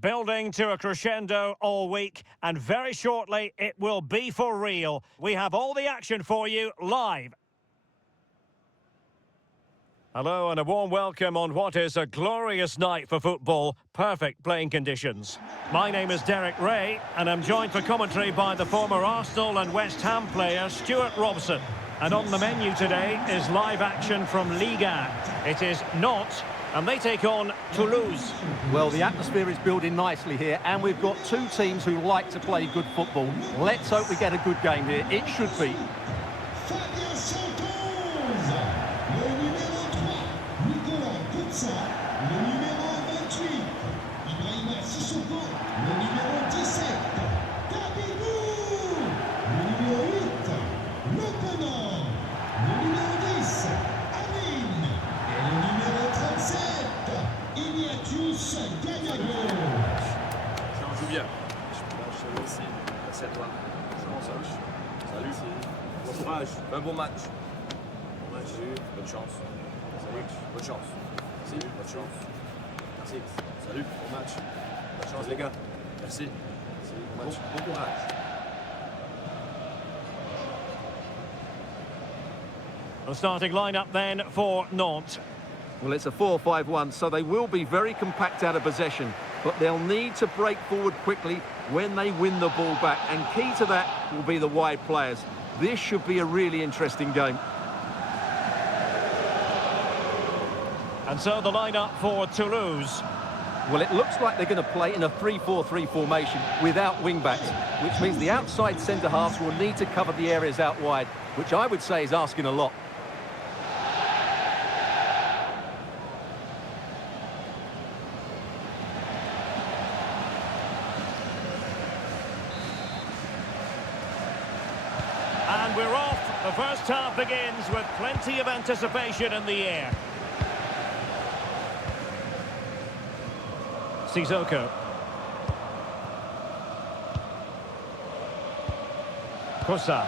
building to a crescendo all week, and very shortly it will be for real. We have all the action for you live. Hello and a warm welcome on what is a glorious night for football. Perfect playing conditions. My name is Derek Ray and I'm joined for commentary by the former Arsenal and West Ham player Stuart Robson. And on the menu today is live action from Ligue. It is Nantes and they take on Toulouse. Well, the atmosphere is building nicely here and we've got two teams who like to play good football. Let's hope we get a good game here. It should be. Bien. Merci. Merci à toi. Salut. Bon courage. Un bon match. Bon match. Bonne chance. Salut. Bonne chance. Merci. Bonne chance. Merci. Salut. Bon match. Bonne chance les gars. Merci. Bon match. Bon courage. The starting lineup then for Nantes. Well, it's a 4-5-1, so they will be very compact out of possession, but they'll need to break forward quickly when they win the ball back, and key to that will be the wide players. This should be a really interesting game. And so the lineup for Toulouse. Well, it looks like they're going to play in a 3-4-3 formation without wing-backs, which means the outside centre-halves will need to cover the areas out wide, which I would say is asking a lot. And we're off. The first half begins with plenty of anticipation in the air. Sissoko. Kosa.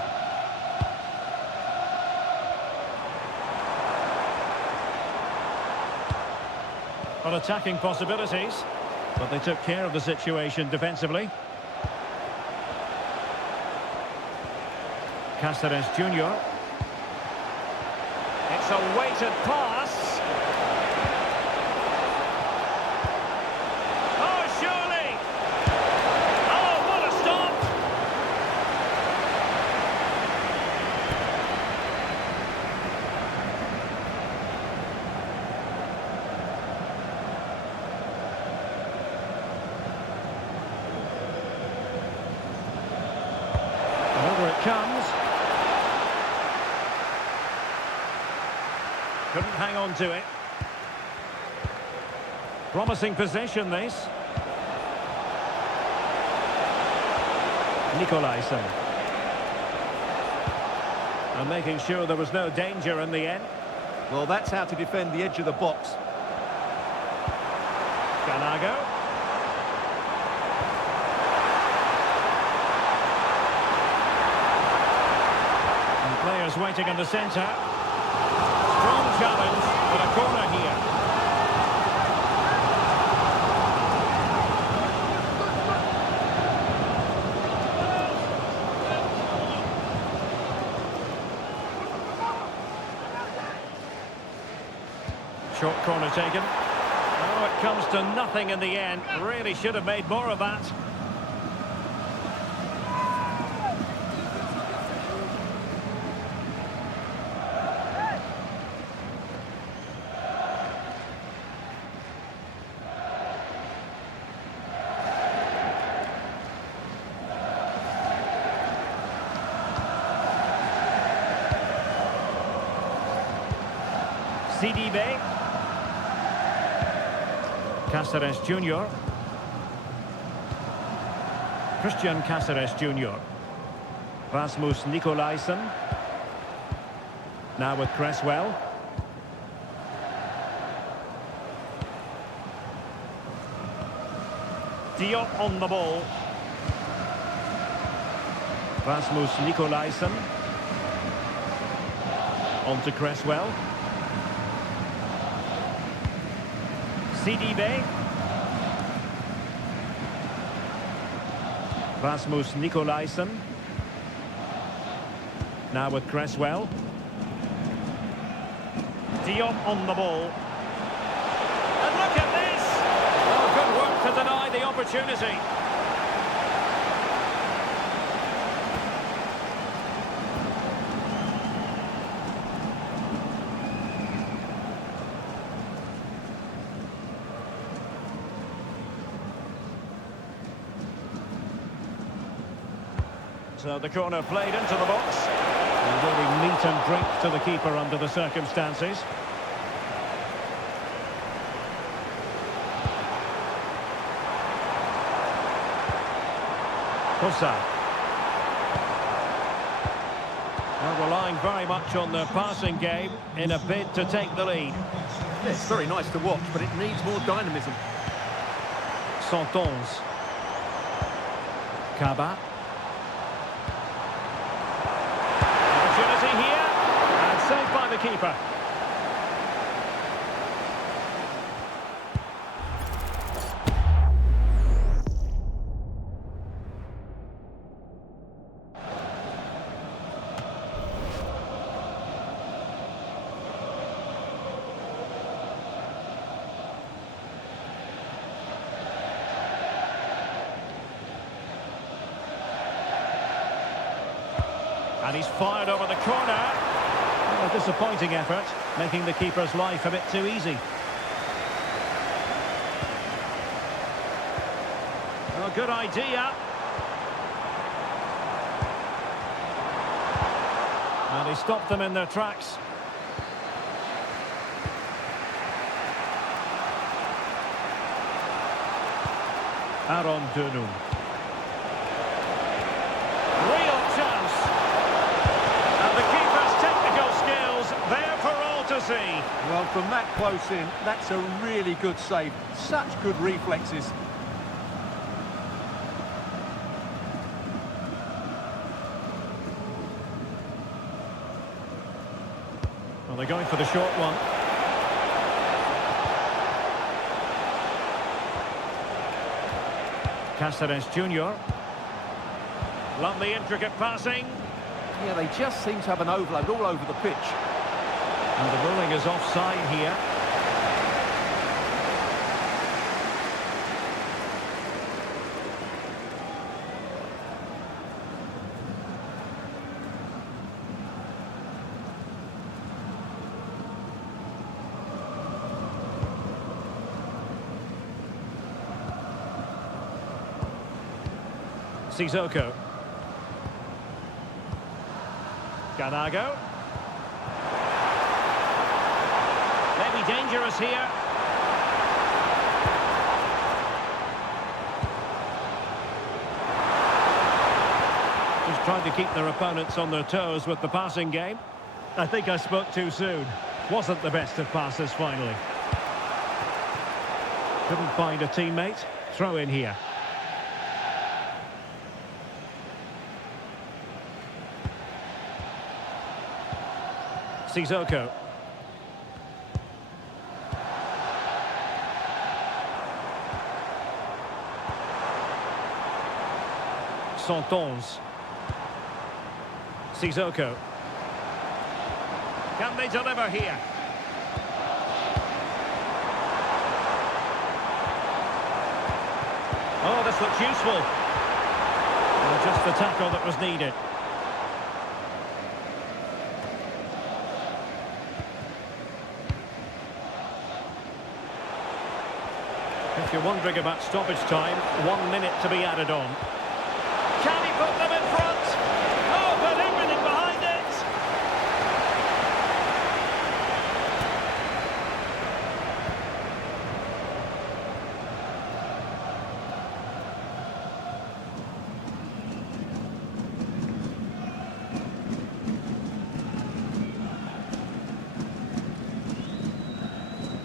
Well, attacking possibilities, but they took care of the situation defensively. Cáceres Jr. It's a weighted pass. Oh, surely! Oh, what a stop! And over it comes. Couldn't hang on to it. Promising possession, this. Nicolaisen. And making sure there was no danger in the end. Well, that's how to defend the edge of the box. Ganago. And players waiting in the centre. Strong challenge, but a corner here. Short corner taken. Oh, it comes to nothing in the end. Really should have made more of that. CDB. Cáceres Jr. Christian Cáceres Jr. Rasmus Nicolaisen. Now with Cresswell. Diop on the ball. Rasmus Nicolaisen. On to Cresswell. CDB. Rasmus Nikolaisen. Now with Cresswell. Diop on the ball. And look at this! Oh, good work to deny the opportunity. So the corner played into the box. And really meat and drink to the keeper under the circumstances. Kosa. Well, relying very much on their passing game in a bid to take the lead. Yeah, it's very nice to watch, but it needs more dynamism. Santons. Kaba. Opportunity here, and saved by the keeper. And he's fired over the corner. A disappointing effort, making the keeper's life a bit too easy. Oh, good idea. And he stopped them in their tracks. Aaron Dunum. Real chance. And the keeper's technical skills there for all to see. Well, from that close in, that's a really good save. Such good reflexes. Well, they're going for the short one. Cáceres Jr. Lovely intricate passing. Yeah, they just seem to have an overload all over the pitch. And the ruling is offside here. Sissoko. Ganago. Maybe dangerous here. Just trying to keep their opponents on their toes with the passing game. I think I spoke too soon. Wasn't the best of passes finally. Couldn't find a teammate. Throw in here. Sissoko. Santons. Sissoko. Can they deliver here? Oh, this looks useful. Well, just the tackle that was needed. If you're wondering about stoppage time, 1 minute to be added on. Can he put them in front? Oh, but everything behind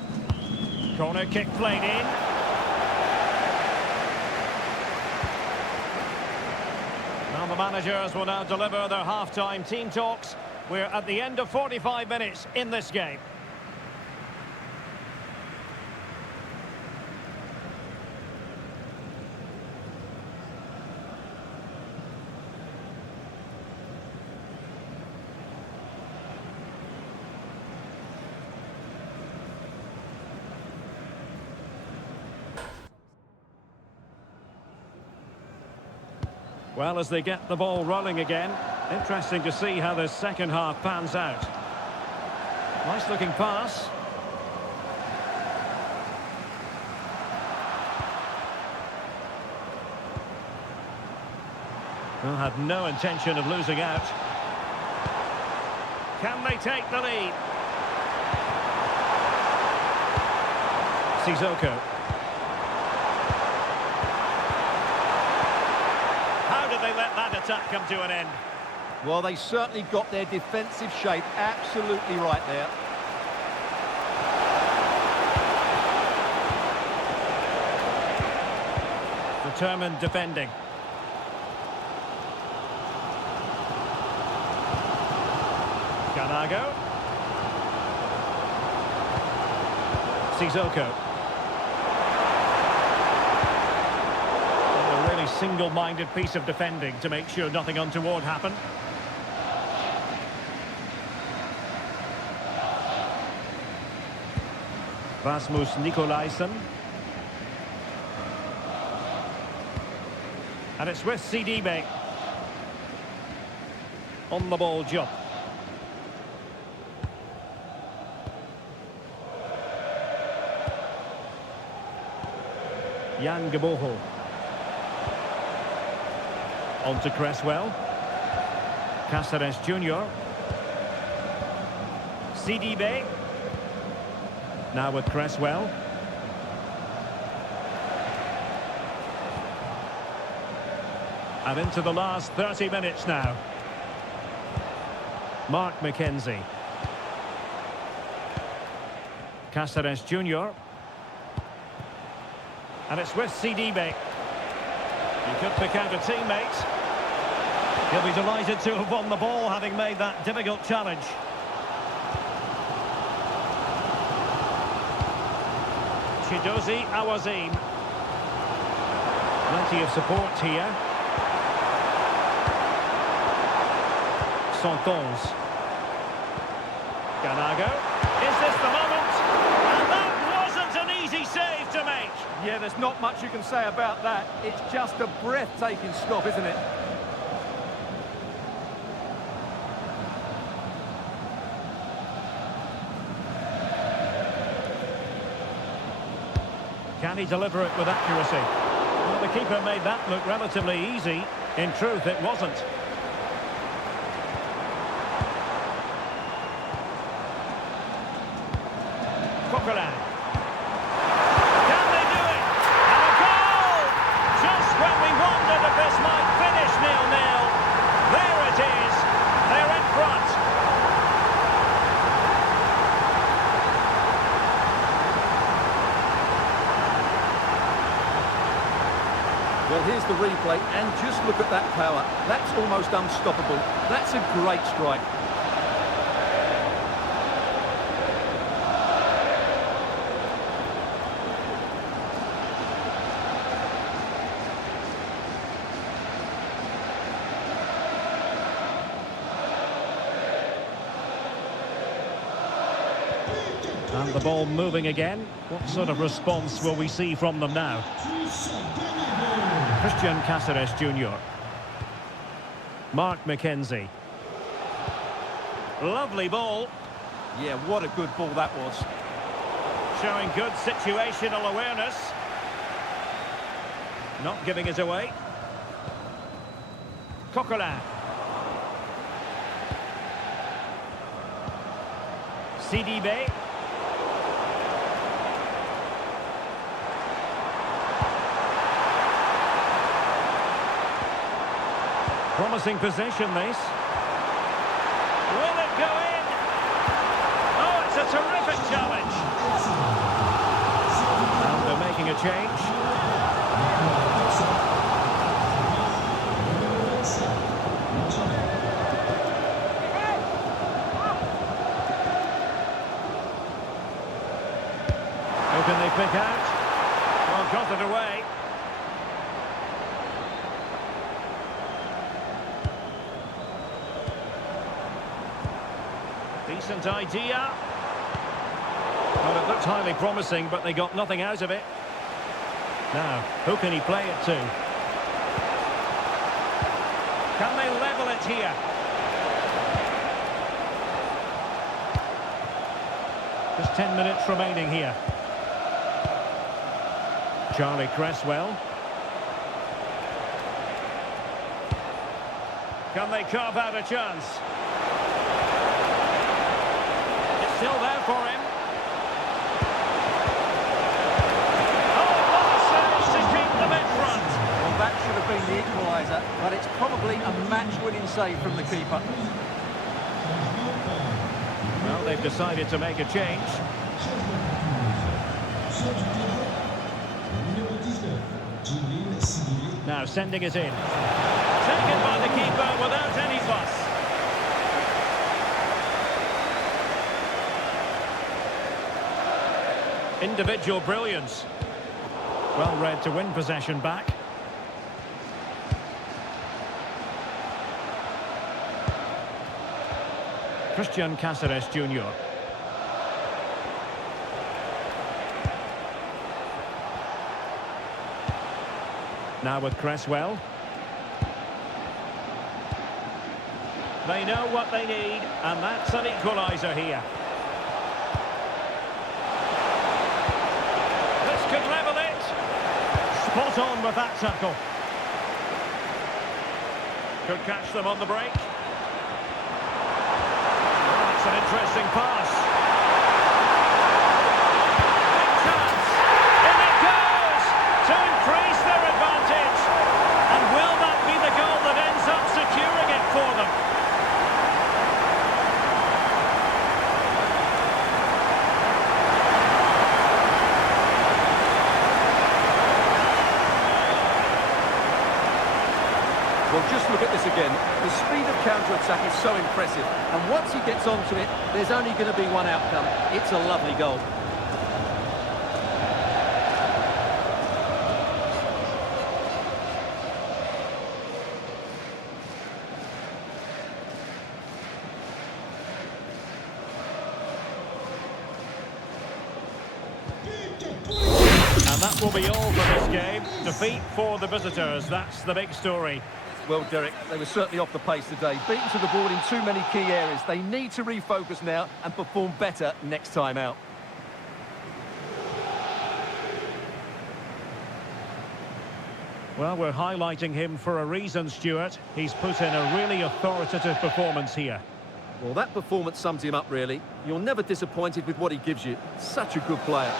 it! Corner kick played in. Now the managers will now deliver their half-time team talks. We're at the end of 45 minutes in this game. Well, as they get the ball rolling again, interesting to see how the second half pans out. Nice looking pass. Well, had no intention of losing out. Can they take the lead? Sissoko. How did they let that attack come to an end? Well, they certainly got their defensive shape absolutely right there. Determined defending. Ganago. Sissoko. A really single-minded piece of defending to make sure nothing untoward happened. Rasmus Nikolaisen. And it's with Sidibe. On the ball jump. Jan Geboho. On to Cresswell. Cáceres Jr. Sidibe. Now with Cresswell. And into the last 30 minutes now. Mark McKenzie. Cáceres Jr. And it's with Sidibe. He could pick out a teammate. He'll be delighted to have won the ball, having made that difficult challenge. Chidozie Awazim. Plenty of support here. Santos. Ganago. Is this the moment? And that wasn't an easy save to make. Yeah, there's not much you can say about that. It's just a breathtaking stop, isn't it? Can he deliver it with accuracy? Well, the keeper made that look relatively easy. In truth, it wasn't. Coquelin. Can they do it? And a goal! Just when we wondered if this might finish 0-0. There it is. They're in front. Well, here's the replay, and just look at that power. That's almost unstoppable. That's a great strike. And the ball moving again. What sort of response will we see from them now? Christian Cáceres Jr. Mark McKenzie. Lovely ball. Yeah, what a good ball that was. Showing good situational awareness. Not giving it away. Coquelin. Sidibe. Promising possession, this. Will it go in? Oh, it's a terrific challenge. And they're making a change. Who can they pick out? Well, got it away. Decent idea. Well, it looked highly promising, but they got nothing out of it. Now, who can he play it to? Can they level it here? Just 10 minutes remaining here. Charlie Cresswell. Can they carve out a chance? It's still there for him. Oh, what a save to keep them in front. Well, that should have been the equaliser, but it's probably a match-winning save from the keeper. Well, they've decided to make a change. Now sending it in. Taken by the keeper without any fuss. Individual brilliance. Well read to win possession back. Christian Cáceres Jr. Now with Cresswell. They know what they need, and that's an equaliser here. This could level it. Spot on with that tackle. Could catch them on the break. That's an interesting pass. Big chance. In it goes to increase their advantage. And will that be the goal that ends up securing it for them? Well, just look at this again. The speed of counter-attack is so impressive. And once he gets onto it, there's only going to be one outcome. It's a lovely goal. And that will be all for this game. Defeat for the visitors. That's the big story. Well, Derek, they were certainly off the pace today. Beaten to the ball in too many key areas. They need to refocus now and perform better next time out. Well, we're highlighting him for a reason, Stuart. He's put in a really authoritative performance here. Well, that performance sums him up, really. You're never disappointed with what he gives you. Such a good player.